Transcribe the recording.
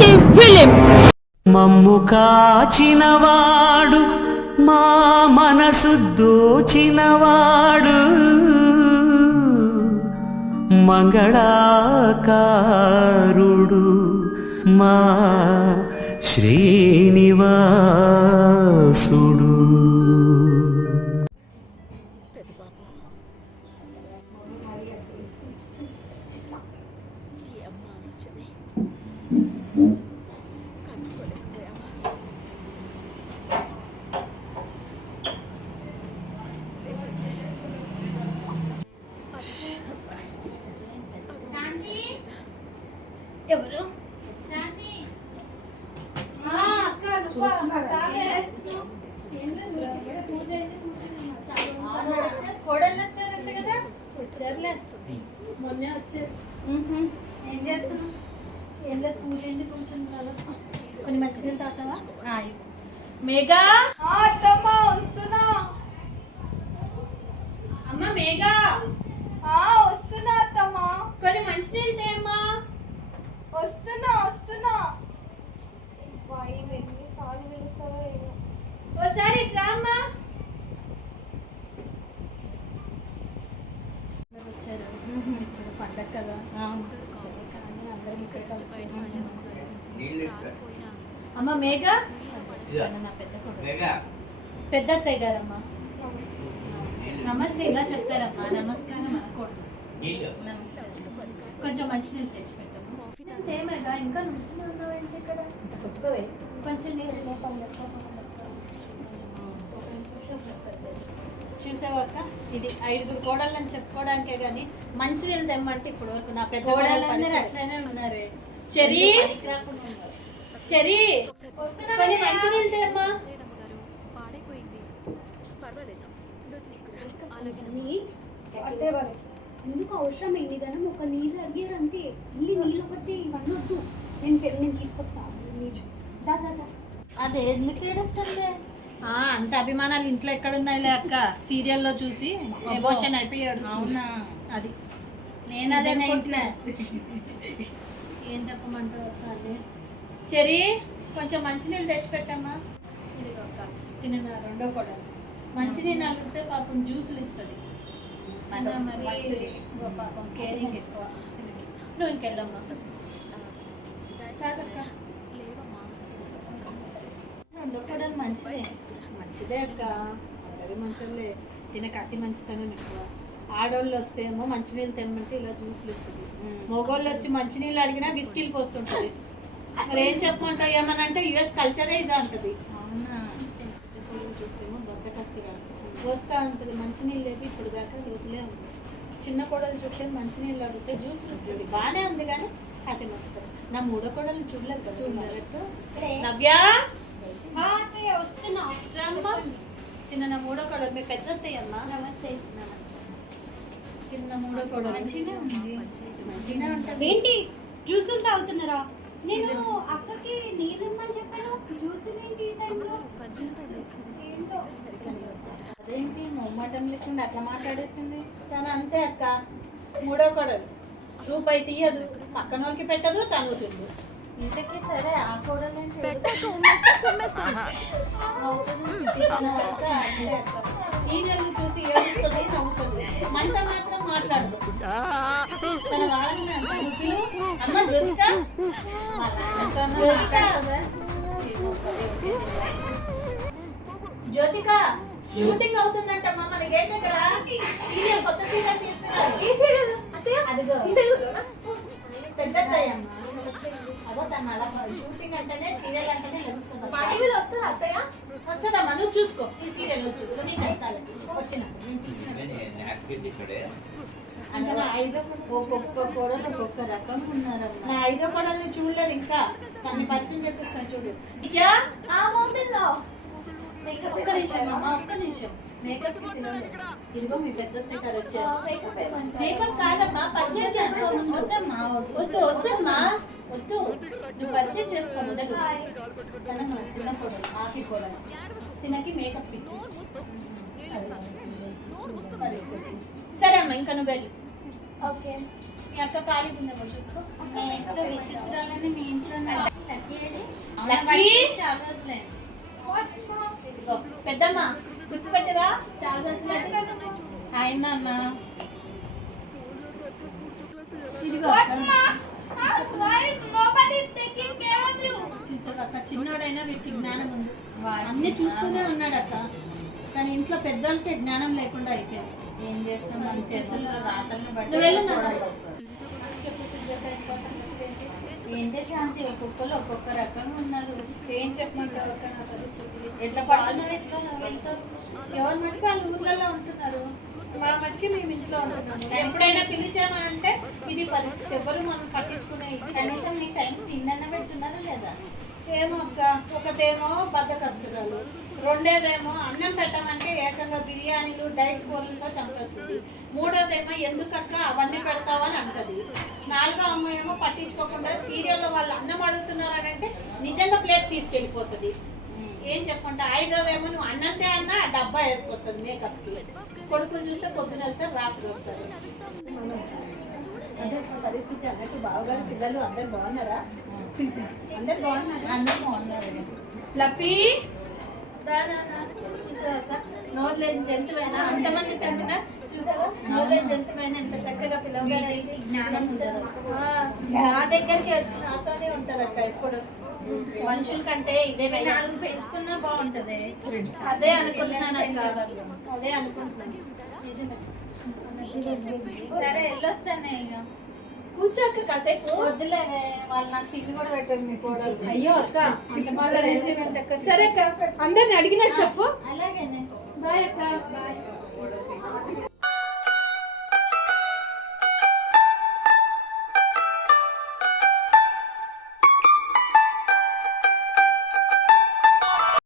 Kranti films. మమ్ము కాచినవాడు మా మనసు దోచినవాడు మంగళాకారుడు మా శ్రీనివాసుడు. ఎవరు కోడళ్ళు వచ్చారంట కదా. వచ్చారులే, మొన్నే వచ్చారు. ఏం చేస్తున్నావు? ఏం లేదు, పూజ ఏంటి కొంచెం కొన్ని మంచిగా తాతావా? మేఘా అత్తమ్మా వస్తున్నా. అమ్మ మేఘా వస్తున్నా అత్తమ్మా. కొన్ని మంచినీళ్ళు తేమ్మా. వస్తున్నా వస్తున్నా. ఎన్ని సార్లు పిలుస్తావో ఏమో. ఓసారి ఇట్రా అమ్మా. వచ్చారు ఇప్పుడు పండగ కదా, కానీ అందరం ఇక్కడ కలిసి అమ్మ మేఘా నా పెద్ద కొడుకు పెద్ద అత్తయ్య గారమ్మా. నమస్తే ఇలా చెప్తారమ్మా. నమస్కారం అనకూడదు. కొంచెం మంచినీళ్ళు తెచ్చిపెట్టమ్మా. ఏమేగా ఇంకా నుంచి ఉన్నావేంటి ఇక్కడ? కొంచెం నీళ్ళు చూసావాక, ఇది 5 కోడళ్ళని చెప్పుకోవడానికే కానీ మంచినీళ్ళు తెమ్మంటే ఇప్పుడు వరకు నా పెద్ద కోడళ్ళందరూ అట్లనే ఉన్నారు. చెరీ చెరీ కొన్ని మంచినీళ్ళు తెమ్మా. ఎందుకు అవసరం ఎన్ని ధనం ఒక నీళ్ళు అడిగారు అంతే. నీళ్ళు ఒకటి ఇవన్నీ వద్దు, నేను తీసుకొస్తాను. అదే ఎందుకు ఏడుస్తుంది? అంత అభిమానాలు ఇంట్లో ఎక్కడున్నాయిలే అక్క. సీరియల్లో చూసి ఎమోషన్ అయిపోయాడు. అవునా? అది నేను అదే ఏం చెప్పమంటావు అక్క. అదే చెరీ కొంచెం మంచినీళ్ళు తెచ్చిపెట్టమ్మా. తిన రెండో కూడా మంచినీళ్ళు అడిగితే పాపం జ్యూసులు ఇస్తుంది. మరి పాపం కేరింగ్ ఎక్కువ. నువ్వు ఇంకెళ్ళమ్మా. కాదక్క రెండో కూడా మంచిదే అక్క. అందరూ మంచోళ్ళే, తినక అతి మంచితనం ఎక్కువ. ఆడవాళ్ళు వస్తే ఏమో మంచినీళ్ళు తెమ్మంటే ఇలా జ్యూసులు ఇస్తుంది. మగవాళ్ళు వచ్చి మంచినీళ్ళు అడిగినా బిస్కీలు పోస్తుంటుంది. మరి ఏం చెప్పమంటావు? ఏమనంటే యుఎస్ కల్చరే ఇదా అంటది. అవునా? చూస్తేమో బద్దకస్తురాలు వస్తా ఉంటుంది. మంచినీళ్ళు లేపి ఇప్పుడు దాకా లోపలే ఉంది. చిన్న కోడలు చూస్తే మంచినీళ్ళు అడిగితే జ్యూసులు ఇస్తుంది. బాగానే ఉంది కానీ అతి మంచిది. నా మూడో కోడలు చూడలేదు కదా. చూడలేదు. నవ్యా వస్తున్నా. తిన్న నా మూడో కోడలు మీ పెద్ద అత్తయ్య అమ్మా. నమస్తే. తిన్న మూడో కోడలు మంచిగా ఉంటుంది. ఏంటి జ్యూసులు తాగుతున్నారా? నేను అక్కకి నీళ్ళు ఇమ్మని చెప్పాను. జ్యూసులు ఏంటి ఈ టైంలో? అదేంటి మొమ్మటం లేకుండా అట్లా మాట్లాడేసింది తను. అంతే అక్క, మూడో కోడలు రూపాయి తీయదు, పక్కన వాళ్ళకి పెట్టదు, తను తిందు. ఇంతకీ సరే ఆ కోడలు సీరియల్ చూసి ఏడుస్తుంది, నవ్వుతుంది. మనతో మాత్రం మాట్లాడదు. తన వాళ్ళని అమ్మ జ్యోతిక జ్యోతిక షూటింగ్ అవుతుందంటమ్మా మన గేట్ దగ్గర. సీరియల్ కొత్త సీరియల్ తీస్తున్నారు. పెద్ద అదో తను అలా షూటింగ్ అంటేనే సీరియల్ అంటేనే లభిస్తుంది. వస్తుందమ్మా, నువ్వు చూసుకో. ఈ సీరియల్ చూసుకో, నేను చెప్తాను వచ్చిన అంటే నా 5 ఒక్కొక్క కోడలు ఒక్కొక్క రకం ఉన్నారమ్మా. నా 5వ కోడల్ని చూడలేదు ఇంకా. తన్ని పరిచయం చెప్పిస్తాను చూడు. ఒక్క నిమిషం అమ్మా, ఒక్క నిమిషం. మేకప్ ఇదిగో మీ పెద్ద స్పీకర్ వచ్చారు. మేకప్ కాదమ్మా, పరిచయం చేసుకో. వద్దమ్మా, వద్దమ్మా, వద్దు. నువ్వు పరిచయం చేసుకో మొదలు. తన మా చిన్న కోడలు, ఆకి కోడలు. తినకి మేకప్ ఇచ్చి సరే అమ్మా, ఇంకా నువ్వు వెళ్ళి. ఓకే. మీ అక్క ఖాళీ ఉందేమో చూసుకో. మీ ఇంట్లో విచిత్రాలని మీ ఇంట్లో లక్కీ? ఇదిగో, పెద్దమ్మ గుర్తుపెట్టరా చాలా రోజులు ఆయన అన్న ఇదిగో చూసాక అక్క చిన్నోడైనా వీటికి జ్ఞానం ఉంది, అన్ని చూస్తూనే ఉన్నాడు అక్క. కానీ ఇంట్లో పెద్దోళ్ళకి జ్ఞానం లేకుండా అయిపోయింది. ఏం చేస్తాం మన చేతుల్లో రాతల్ని బట్టి నువ్వు వెళ్ళు నాన్న. చెప్పు సుజాత, ఇంకో సంగతి ఏంటి? ఏంటే శాంతి, ఒక్కొక్కరు ఒక్కొక్క రకంగా ఉన్నారు. ఏం చెప్పమంటావు అక్క నా పరిస్థితి? ఎట్లా పడుతున్నారు, ఎట్లా వెళ్తారు? ఎవరి మటుకు వాళ్ళు ఊర్లలో ఉంటున్నారు, మా మటుకి మేము ఇంట్లో ఉంటున్నాము. ఎప్పుడైనా పిలిచామంటే ఇది పరిస్థితి, ఎవరు మనం పట్టించుకునే ఇది. కనీసం నీ టైం తిండన్న పెడుతున్నారా లేదా? ఏమో అక్క, ఒకటేమో బద్దకస్తురాలు, రెండేదేమో అన్నం పెట్టమంటే ఏకంగా బిర్యానీలు డైట్ కూరలతో చంపేస్తుంది, మూడోదేమో ఎందుకక్క అవన్నీ పెడతావని అంటది, నాలుగో అమ్మాయి ఏమో పట్టించుకోకుండా సీరియల్లో వాళ్ళు అన్నం అడుగుతున్నారని అంటే నిజంగా ప్లేట్ తీసుకెళ్ళిపోతుంది. ఏం చెప్పంటే ఐదోదేమో నువ్వు అన్నంతే అన్న ఆ డబ్బా వేసుకొస్తుంది మేకప్కి. కొడుకుని చూస్తే పొద్దున వెళ్తారు, రాత్రి వస్తారు. అదే పరిస్థితి అన్నట్టు బావగారు పిల్లలు అందరు బాగున్నారా? అందరు బాగున్నారా? అందరూ బాగున్నారు. లఫీ చూసారా, నోరు లేని జంతువైనా అంతమంది పెంచిన చూసారా, నోరు లేని జంతువైనా ఎంత చక్కగా పిల్లవగానే జ్ఞానం ఉండదు. నా దగ్గరికి వచ్చి నాతోనే ఉంటది అక్క ఎప్పుడు. మనుషుల కంటే ఇదే నాలుగు పెంచుకున్నా బాగుంటది. అదే అనుకుంటున్నాను అక్క, అదే అనుకుంటున్నాను. నిజమే. సరే వెళ్ళొస్తానే ఇక. కూర్చో అక్క కాసేపు. వద్దులేవే, వాళ్ళు నాకు టీవీ కూడా పెట్టారు మీ కోడలు. అయ్యో అక్క, సరే అక్క, అందరిని అడిగినట్టు చెప్పు. అలాగేనే. బాయ్ అక్క. బాయ్.